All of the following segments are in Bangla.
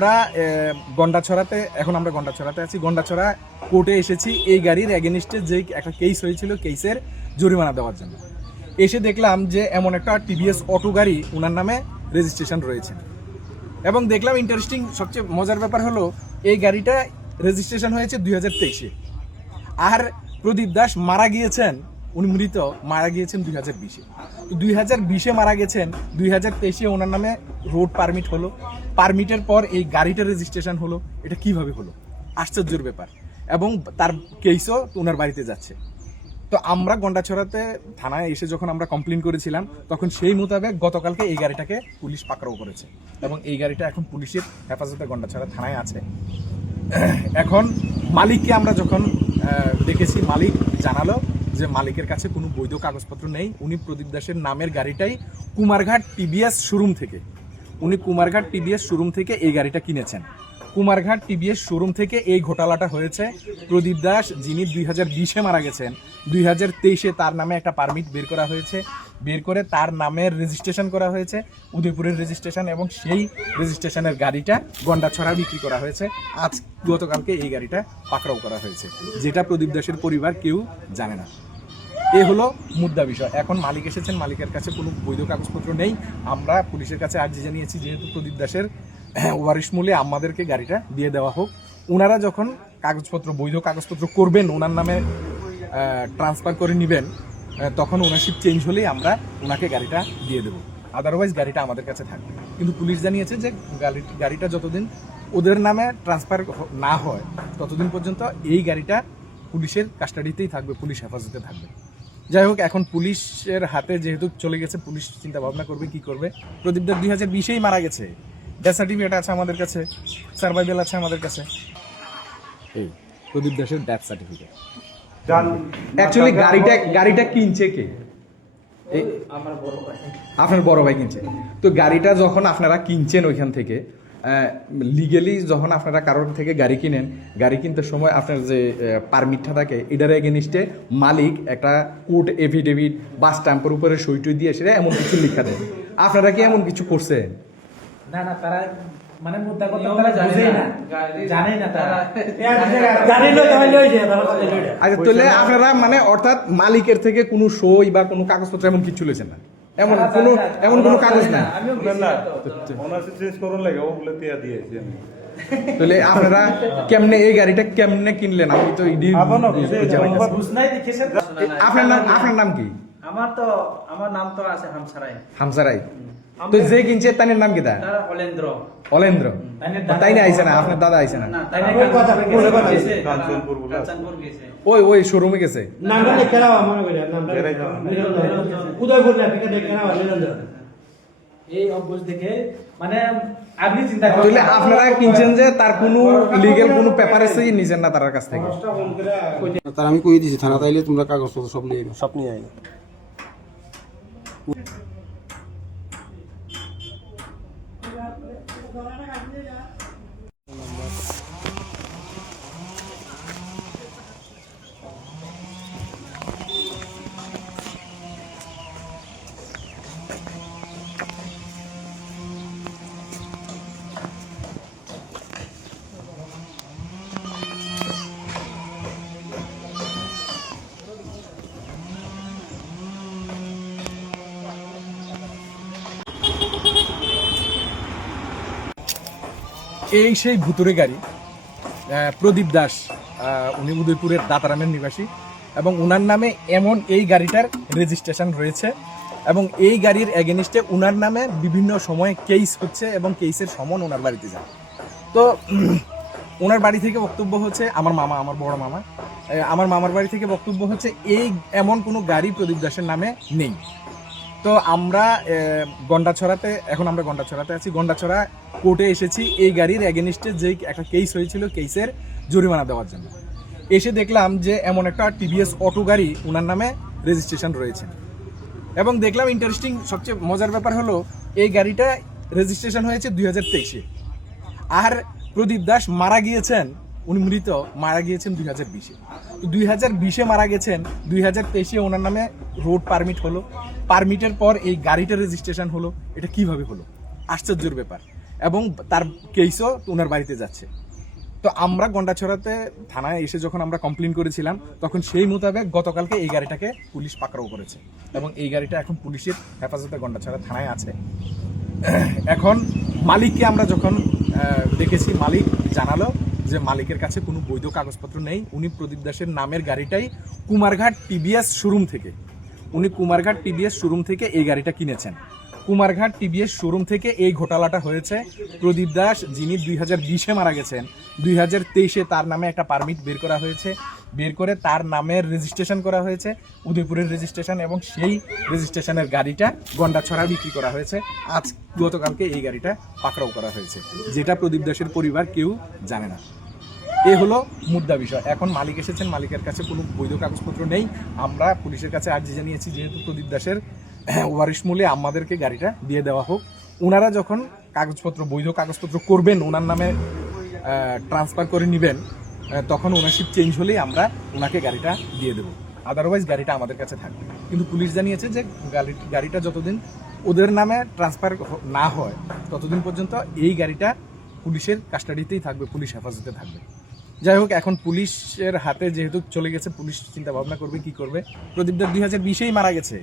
আমরা গন্ডাছড়াতে আছি। গন্ডাছড়া কোর্টে এসেছি এই গাড়ির এগেনিস্টে যে একটা কেস হয়েছিল, কেসের জরিমানা দেওয়ার জন্য। এসে দেখলাম যে এমন একটা টিভিএস অটো গাড়ি ওনার নামে রেজিস্ট্রেশন রয়েছে, এবং দেখলাম ইন্টারেস্টিং সবচেয়ে মজার ব্যাপার হলো এই গাড়িটা রেজিস্ট্রেশন হয়েছে 2023-এ। আর প্রদীপ দাস মারা গিয়েছেন, উনি মারা গিয়েছেন 2020-এ। 2020-এ মারা গেছেন, 2023-এ ওনার নামে রোড পারমিট হলো, পারমিটের পর এই গাড়িটা রেজিস্ট্রেশন হলো। এটা কিভাবে হলো? আশ্চর্যের ব্যাপার। এবং তার কেসও ওনার বাড়িতে যাচ্ছে। তো আমরা গন্ডাছড়াতে থানায় এসে যখন আমরা কমপ্লেন করেছিলাম, তখন সেই মোতাবেক গতকালকে এই গাড়িটাকে পুলিশ পাকড়াও করেছে, এবং এই গাড়িটা এখন পুলিশের হেফাজতে গন্ডাছড়া থানায় আছে। এখন মালিককে আমরা যখন দেখেছি, মালিক জানালো যে মালিকের কাছে কোনো বৈধ কাগজপত্র নেই। উনি প্রদীপ দাসের নামের গাড়িটাই কুমারঘাট টিভিএস শোরুম থেকে এই গাড়িটা কিনেছেন। কুমারঘাট টিভিএস শোরুম থেকে এই ঘোটালাটা হয়েছে। প্রদীপ দাস যিনি 2020-এ মারা গেছেন, 2023-এ তার নামে একটা পারমিট বের করা হয়েছে, বের করে তার নামের রেজিস্ট্রেশন করা হয়েছে, উদয়পুরের রেজিস্ট্রেশন, এবং সেই রেজিস্ট্রেশনের গাড়িটা গন্ডাছড়া বিক্রি করা হয়েছে। গতকালকে এই গাড়িটা পাকড়াও করা হয়েছে, যেটা প্রদীপ দাসের পরিবার কেউ জানে না। এ হলো মুদ্রা বিষয়। এখন মালিক এসেছেন, মালিকের কাছে কোনো বৈধ কাগজপত্র নেই। আমরা পুলিশের কাছে আর্জি জানিয়েছি, যেহেতু প্রদীপ দাসের ওয়ারিশ মূল্যে আমাদেরকে গাড়িটা দিয়ে দেওয়া হোক। ওনারা যখন বৈধ কাগজপত্র করবেন, ওনার নামে ট্রান্সফার করে নেবেন, তখন ওনারশিপ চেঞ্জ হলেই আমরা ওনাকে গাড়িটা দিয়ে দেবো। আদারওয়াইজ গাড়িটা আমাদের কাছে থাকবে। কিন্তু পুলিশ জানিয়েছে যে গাড়িটা যতদিন ওদের নামে ট্রান্সফার না হয়, ততদিন পর্যন্ত এই গাড়িটা পুলিশের কাস্টাডিতেই থাকবে, পুলিশ হেফাজতে থাকবে। যাই হোক, এখন পুলিশের হাতে যেহেতু চলে গেছে, পুলিশ চিন্তা ভাবনা করবে কি করবে। প্রদীপ দাস 2020-এই মারা গেছে, ডেথ সার্টিফিকেট আছে আমাদের কাছে, সার্ভাইভাল আছে আমাদের কাছে। এই প্রদীপ দাসের ডেথ সার্টিফিকেট। অ্যাকচুয়ালি গাড়িটা কিনছে কে? আপনার বড় ভাই কিনছে। তো গাড়িটা যখন আপনারা কিনছেন ওইখান থেকে, লিগেলি যখন আপনারা কারোর থেকে গাড়ি কিনেন, গাড়ি কিনতে সময় আপনার যে পারমিটটা থাকে, এটার এগেনিস্টে মালিক একটা কোর্ট এফিডেভিট বা স্ট্যাম্পের উপরে সই টই দিয়ে সেটা এমন কিছু লেখা দেয়। আপনারা কি এমন কিছু করছেন? না, তারা মানে মুদ্রা কথা তারা জানে না তারা জানিলো তাহলে ওই যে তারা আচ্ছা, তাহলে আপনারা মানে অর্থাৎ মালিকের থেকে কোনো সই বা কোনো কাগজপত্র এমন কিছু লেছেন না? এমন কোনো কাগজ না। তাহলে আপনারা কেমনে এই গাড়িটা কেমনে কিনলেন? আমি তো আপনার নাম কি? আমার নাম তো আছে হামসারাই। তো যে কিনছে তার নাম কি? অলেন্দ্র। তাই না আইছে না? আপনার দাদা আইছে না? ওই শোরুমে গেছে। এই অভ্যাস দেখে মানে আপনি চিন্তা করেন, তাহলে আপনারা কিনছেন যে তার কোনো লিগ্যাল কোনো পেপার এসে নিছেন না তার কাছ থেকে? তার আমি কই দিছি, থানা তাইলে তোমরা কাগজপত্র সব নিয়ে আইনো। এই সেই ভুতুরে গাড়ি। প্রদীপ দাস, উনি উদয়পুরের দাতারামের নিবাসী, এবং ওনার নামে এমন এই গাড়িটার রেজিস্ট্রেশন রয়েছে, এবং এই গাড়ির এগেনিস্টে ওনার নামে বিভিন্ন সময়ে কেস হচ্ছে, এবং কেসের সমন ওনার বাড়িতে যায়। তো ওনার বাড়ি থেকে বক্তব্য হচ্ছে, আমার বড় মামা, আমার মামার বাড়ি থেকে বক্তব্য হচ্ছে এই এমন কোনো গাড়ি প্রদীপ দাসের নামে নেই। তো আমরা গন্ডাছড়াতে আছি। গন্ডাছড়া কোর্টে এসেছি এই গাড়ির এগেনিস্টে যে একটা কেস হয়েছিল, কেসের জরিমানা দেওয়ার জন্য। এসে দেখলাম যে এমন একটা টিভিএস অটো গাড়ি ওনার নামে রেজিস্ট্রেশন রয়েছে, এবং দেখলাম ইন্টারেস্টিং সবচেয়ে মজার ব্যাপার হলো এই গাড়িটা রেজিস্ট্রেশন হয়েছে 2023-এ। আর প্রদীপ দাস মারা গিয়েছেন, উনি মারা গিয়েছেন 2020-এ। তো 2020-এ মারা গেছেন, 2023-এ ওনার নামে রোড পারমিট হলো, পারমিটের পর এই গাড়িটা রেজিস্ট্রেশন হলো। এটা কিভাবে হলো? আশ্চর্যের ব্যাপার। এবং তার কেসও ওনার বাড়িতে যাচ্ছে। তো আমরা গন্ডাছড়াতে থানায় এসে যখন আমরা কমপ্লেন করেছিলাম তখন সেই মোতাবেক গতকালকে এই গাড়িটাকে পুলিশ পাকড়াও করেছে এবং এই গাড়িটা এখন পুলিশের হেফাজতে গন্ডাছড়া থানায় আছে। এখন মালিককে আমরা যখন দেখেছি, মালিক জানালো যে মালিকের কাছে কোনো বৈধ কাগজপত্র নেই। উনি প্রদীপ দাসের নামের গাড়িটাই কুমারঘাট টিভিএস শোরুম থেকে, উনি কুমারঘাট টিভিএস শোরুম থেকে এই গাড়িটা কিনেছেন। কুমারঘাট টিভিএস শোরুম থেকে এই ঘোটালাটা হয়েছে। প্রদীপ দাস যিনি 2020-এ মারা গেছেন, 2023-এ তার নামে একটা পারমিট বের করা হয়েছে, বের করে তার নামের রেজিস্ট্রেশন করা হয়েছে, উদয়পুরের রেজিস্ট্রেশন, এবং সেই রেজিস্ট্রেশনের গাড়িটা গন্ডাছড়া বিক্রি করা হয়েছে। আজ গতকালকে এই গাড়িটা পাকড়াও করা হয়েছে, যেটা প্রদীপ দাসের পরিবার কেউ জানে না। এ হলো মুদ্রা বিষয়। এখন মালিক এসেছেন, মালিকের কাছে কোনো বৈধ কাগজপত্র নেই। আমরা পুলিশের কাছে আর্জি জানিয়েছি যেহেতু প্রদীপ দাসের ওয়ারিশ মূল্যে আমাদেরকে গাড়িটা দিয়ে দেওয়া হোক। ওনারা যখন কাগজপত্র, বৈধ কাগজপত্র করবেন, ওনার নামে ট্রান্সফার করে নেবেন, তখন ওনারশিপ চেঞ্জ হলেই আমরা ওনাকে গাড়িটা দিয়ে দেবো। আদারওয়াইজ গাড়িটা আমাদের কাছে থাকবে। কিন্তু পুলিশ জানিয়েছে যে গাড়িটা যতদিন ওদের নামে ট্রান্সফার না হয় ততদিন পর্যন্ত এই গাড়িটা পুলিশের কাস্টাডিতেই থাকবে, পুলিশ হেফাজতে থাকবে। যাই হোক, এখন পুলিশের হাতে যেহেতু চলে গেছে, পুলিশ চিন্তা ভাবনা করবে কি করবে। প্রদীপ দাস 2020-এই মারা গেছে,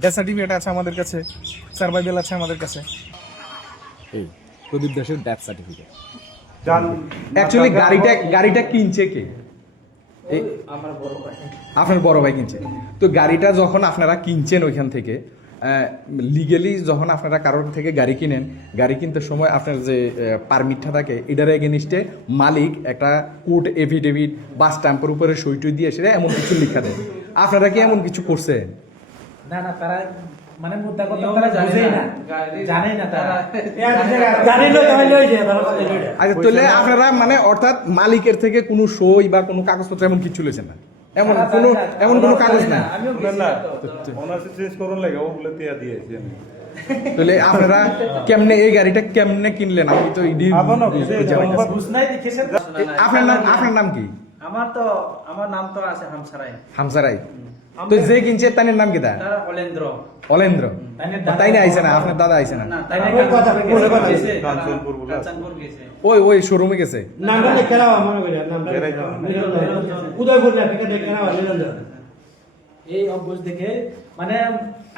ডেথ সার্টিফিকেট আছে আমাদের কাছে, সার্ভাইভাল আছে আমাদের কাছে। এই প্রদীপ দাসের ডেথ সার্টিফিকেট। অ্যাকচুয়ালি গাড়িটা কিনছে কে? আপনার বড় ভাই কিনছে। তো গাড়িটা যখন আপনারা কিনছেন ওইখান থেকে, লিগেলি যখন আপনারা কারোর থেকে গাড়ি কিনেন, গাড়ি কিনতে সময় আপনার যে পারমিটটা থাকে, এটার এগেনিস্টে মালিক একটা কোর্ট এফিডেভিট বা স্ট্যাম্পের উপরে সই টই দিয়ে সেটা এমন কিছু লেখা দেয়। আপনারা কি এমন কিছু করছেন? না, তারা মানে মুদ্রা কথা তারা জানেই না তারা জানিলো তাহলে ওই যে আচ্ছা, তাহলে আপনারা মানে অর্থাৎ মালিকের থেকে কোনো সই বা কোনো কাগজপত্র এমন কিছু লেছেন না? এমন কোনো কাগজ না। তাহলে আপনারা কেমনে এই গাড়িটা কেমনে কিনলেন? আমি তো আপনার নাম কি? আমার নাম তো আছে হামসারাই। হামসারাই। তো যে কিনছে তার নাম কি? অলেন্দ্র। তাই না আইছে না? আপনার দাদা আইছে না? ওই শোরুমে গেছে। এই অভ্যাস দেখে মানে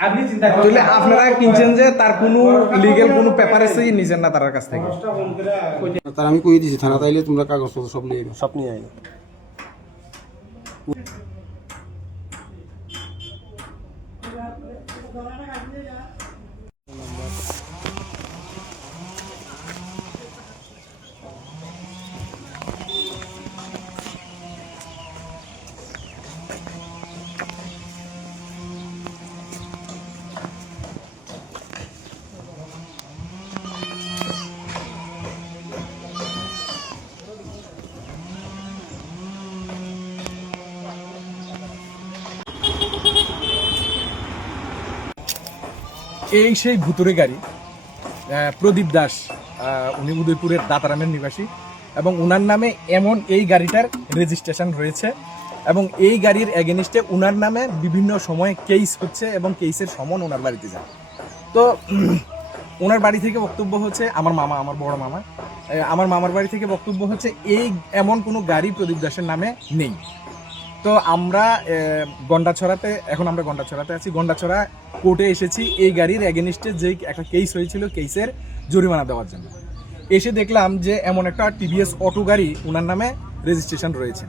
আপনি চিন্তা করেন, তাহলে আপনারা কিনছেন যে তার কোনো লিগ্যাল কোনো পেপারসই নিছেন না তার কাছ থেকে? তার আমি কই দিছি থানা তাইলে তোমরা কাগজপত্র সব নিয়ে আইনো। এই সেই ভুতুরে গাড়ি। প্রদীপ দাস, উনি উদয়পুরের দাতারামের নিবাসী এবং উনার নামে এমন এই গাড়িটার রেজিস্ট্রেশন রয়েছে এবং এই গাড়ির এগেনিস্টে উনার নামে বিভিন্ন সময়ে কেস হচ্ছে এবং কেসের সমন ওনার বাড়িতে যায়। তো ওনার বাড়ি থেকে বক্তব্য হচ্ছে, আমার বড় মামা, আমার মামার বাড়ি থেকে বক্তব্য হচ্ছে এই এমন কোনো গাড়ি প্রদীপ দাসের নামে নেই। তো আমরা গন্ডাছড়াতে আছি। গন্ডাছড়া কোর্টে এসেছি এই গাড়ির এগেনিস্টে যে একটা কেস হয়েছিল, কেসের জরিমানা দেওয়ার জন্য। এসে দেখলাম যে এমন একটা টিভিএস অটো গাড়ি ওনার নামে রেজিস্ট্রেশন রয়েছে।